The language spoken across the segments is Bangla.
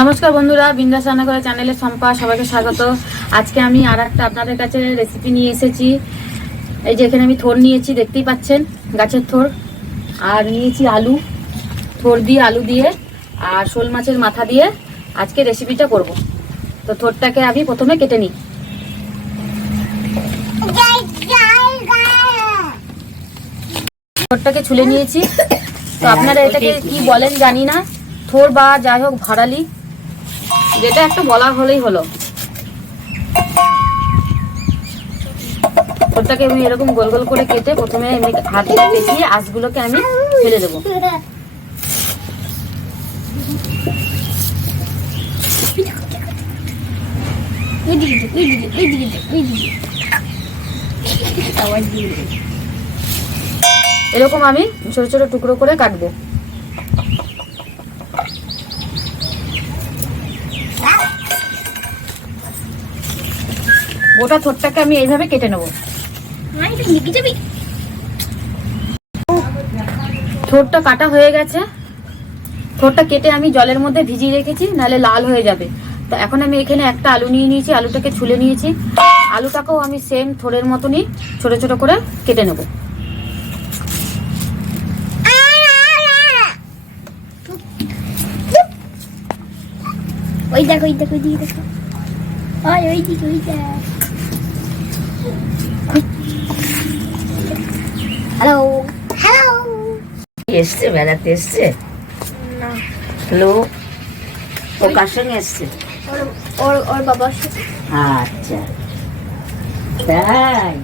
নমস্কার বন্ধুরা, বিন্দাস রান্না করে চ্যানেলে সম্পা সবাইকে স্বাগত। আজকে আমি আর একটা আপনাদের কাছে রেসিপি নিয়ে এসেছি। এই যে এখানে আমি থোর নিয়েছি, দেখতেই পাচ্ছেন গাছের থোর। আর নিয়েছি আলু, থোর দিয়ে আলু দিয়ে আর শোল মাছের মাথা দিয়ে আজকে রেসিপিটা করব। তো থোরটাকে আমি প্রথমে কেটে নিই। থোরটাকে ছুলে নিয়েছি। তো আপনারা এটাকে কি বলেন জানি না, থোর বা যাই হোক ভাড়ালি, যেটা একটা বলা হলেই হলো। থোরটাকে আমি এরকম গোল গোল করে কেটে প্রথমে আমি হাত দিয়ে পেঁচিয়ে আঁশগুলোকে আমি ফেলে দেবো। এরকম আমি ছোট ছোট টুকরো করে কাটবো। গোটা থোরটাকে আমি এইভাবে কেটে নেব। থোরটা কাটা হয়ে গেছে। থোরটা কেটে আমি জলের মধ্যে ভিজিয়ে রেখেছি, নাহলে লাল হয়ে যাবে। তো এখন আমি এখানে একটা আলু নিয়ে নিয়েছি, আলুটাকে ছুলে নিয়েছি। আলুটাকেও আমি সেম থোরের মতনই ছোট ছোট করে কেটে নেব। ওই দেখো, ওই দেখো, ওই দিকে দেখো, ওই দিকে, ওই দেখ। হ্যালো হ্যালো, এসছে বেড়াতে এসছে? হ্যালো, ও কার সঙ্গে এসছে? ওর বাবার সাথে। আচ্ছা তাই,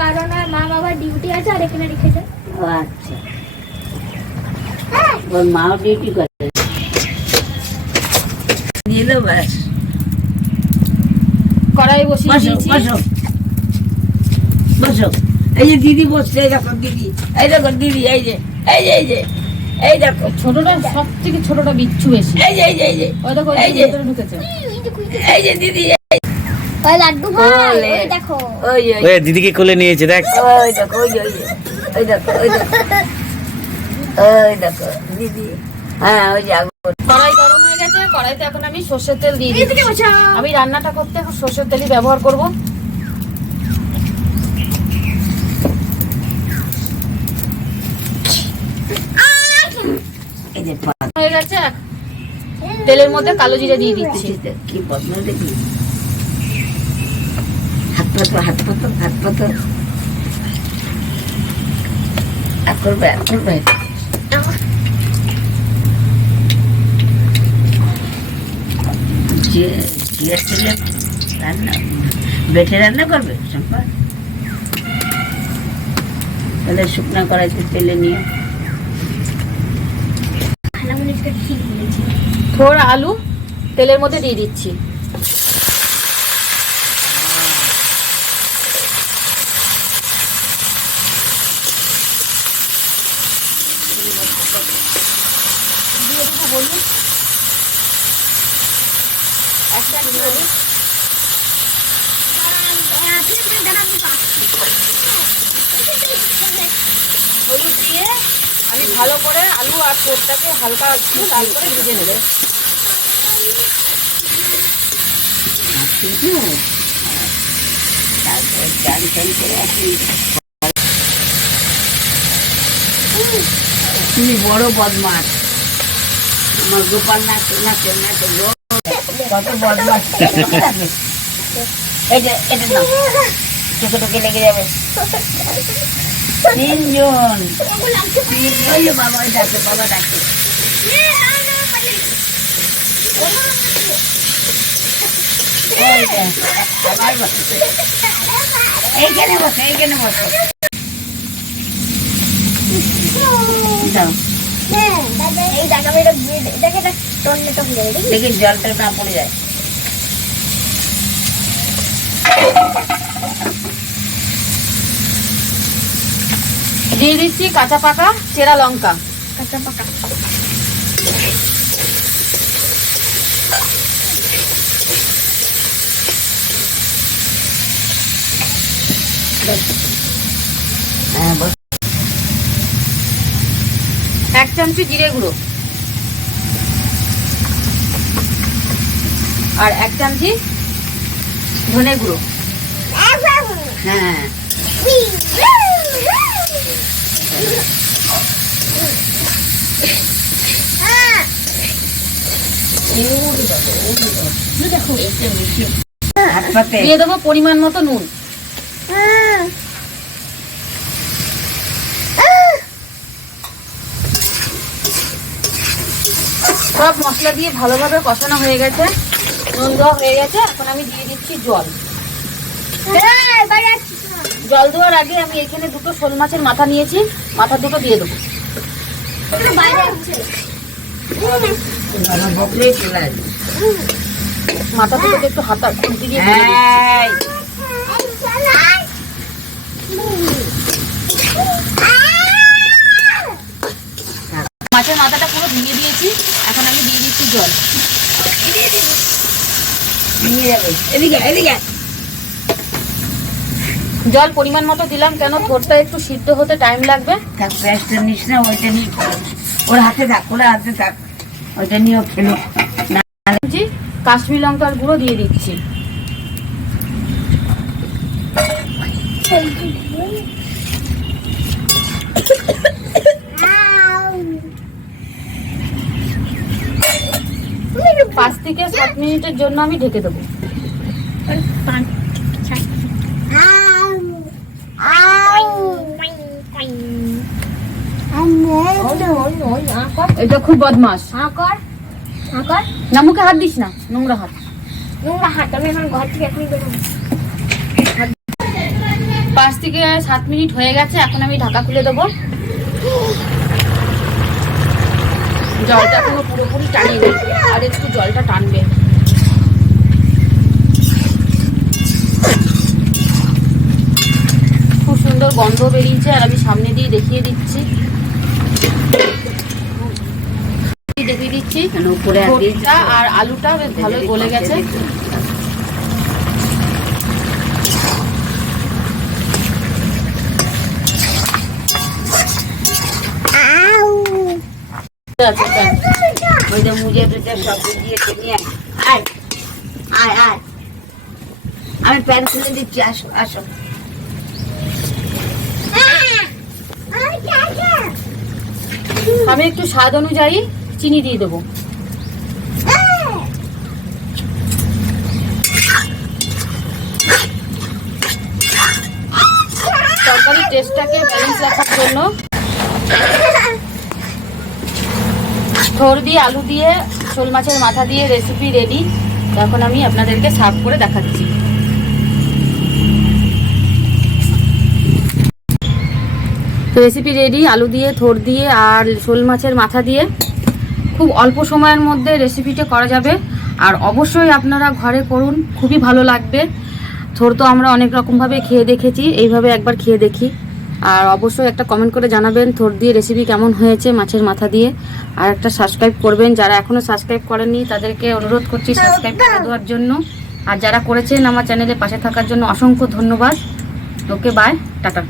কারণ আর মা বাবার ডিউটি আছে আর এখানে রেখে যায়। ও আচ্ছা, ওর মাও ডিউটি করে নিল। ব্যাস, কড়াই বসিয়ে বসো দিয়েছি। বসো বসো। এই যে দিদি বসছে, এই দেখো দিদি, এই দেখো দিদি, এই যে এই যে এই যে এই দেখো ছোটটা সব থেকে ছোটটা বিচ্ছু বেশি। এই যে এই যে এই যে ওই দেখো এই যে ভিতরে ঢুকেছে। এই যে দিদি, ওই লাড্ডু ভাই, ওই দেখো, ওই ওই দিদিকে কোলে নিয়েছে, দেখ। ওই দেখো, ওই যে ওই দেখো, ওই দেখো, ওই দেখো দিদি। হ্যাঁ, ওই যে কড়াই গরম হয়ে গেছে। কড়াইতে এখন আমি সর্ষের তেল দিয়ে দিচ্ছি। আমি রান্নাটা করতে এখন সর্ষের তেলই ব্যবহার করব। এই যে হয়ে গেছে, তেলের মধ্যে কালো জিরে দিয়ে দিচ্ছি। কি বদল দেখি, হাত পাতো হাত পাতো হাত পাতো, আর করবে আর করবে। রান্না বেটে রান্না করবে সম্পা, তাহলে শুকনো কড়াইতে তেলে নিয়ে থোর আলু তেলের মধ্যে দিয়ে দিচ্ছি। হলুদ দিয়ে আমি ভালো করে আলু আর থোরটাকে হালকা একটু লাল করে ভেজে নেব। তারপর চান চান করে তুমি বড় বদমাস, আমার গোপাল নাচে নাচে নাচে কত বদমাস। এটা নাও, চোখে টোকে লেগে যাবে। তিনজন, ওই যে বাবা ডাকে, বাবা ডাকে। এইখানে বসো, এইখানে বসো। দাও, দেখি জলটা না পড়ে যায়। দিয়ে দিচ্ছি কাঁচা পাকা চেরা লঙ্কা। কাঁচা পাকা এক চামচি জিরে গুঁড়ো, আর 1 চামচি ধনে গুঁড়ো। হ্যাঁ হাত পাতে দিয়ে দেবো পরিমাণ মতো নুন। সব মশলা দিয়ে ভালোভাবে কষানো হয়ে গেছে, নুন দেওয়া হয়ে গেছে। এখন আমি দিয়ে দিচ্ছি জল। জল দেওয়ার আগে আমি এখানে 2টো শোল মাছের মাথা নিয়েছি, মাথা দুটো দিয়ে দেবো। বকলেই চলে আসবে। মাথা দুটোকে একটু হাতা খুঁটি দিয়ে এই, মাছের মাথাটা পুরো ভেঙে দিয়েছি। এখন আমি দিয়ে দিচ্ছি জল। নিয়ে যাবে এদিকে এদিকে। জল পরিমাণ মতো দিলাম, কেন থোরটা একটু সিদ্ধ হতে টাইম লাগবে। থাক পেঁয়াজটা নিস না, ওইটা নিয়ে ওর হাতে থাক, ওর হাতে থাক, ওইটা নিয়েও খেলো। কাশ্মীর লঙ্কার গুঁড়ো দিয়ে দিচ্ছি। পাঁচ থেকে 7 মিনিটের জন্য আমি ঢেকে দেবো। এটা খুব বদমাস। না, মুখে হাত দিস না, নোংরা হাত। 5 থেকে 7 মিনিট হয়ে গেছে। এখন আমি ঢাকা খুলে দেবো। জলটা এখনো পুরোপুরি টানিয়ে, আর একটু জলটা টানবে। খুব সুন্দর গন্ধ বেরিয়েছে, আর আমি সামনে দিয়ে দেখিয়ে দিচ্ছি। উপরে ভুট্টা আর আলুটা বেশ ভালোই গলে গেছে। ওই যে মুজে টুজে সব দিয়েছে, নিয়ে আয় আয় আয়। আমি প্যান্ট খুলে দিচ্ছি, আসো আসো। আমি একটু স্বাদ অনুযায়ী চিনি দিয়ে দেবো। তরকারির টেস্টটাকে ব্যালেন্স রাখার জন্য থোর দিয়ে আলু দিয়ে শোল মাছের মাথা দিয়ে রেসিপি রেডি। এখন আমি আপনাদেরকে সার্ভ করে দেখাচ্ছি। রেসিপি রেডি, আলু দিয়ে, থোর দিয়ে আর শোল মাছের মাথা দিয়ে। খুব অল্প সময়ের মধ্যে রেসিপিটা করা যাবে, আর অবশ্যই আপনারা ঘরে করুন, খুবই ভালো লাগবে। থোর তো আমরা অনেক রকমভাবে খেয়ে দেখেছি, এইভাবে একবার খেয়ে দেখি। আর অবশ্যই একটা কমেন্ট করে জানাবেন থোর দিয়ে রেসিপি কেমন হয়েছে মাছের মাথা দিয়ে। আর একটা সাবস্ক্রাইব করবেন, যারা এখনও সাবস্ক্রাইব করেননি তাদেরকে অনুরোধ করছি সাবস্ক্রাইব করে দেওয়ার জন্য। আর যারা করেছেন আমার চ্যানেলে পাশে থাকার জন্য অসংখ্য ধন্যবাদ। ওকে, বাই, টাটা।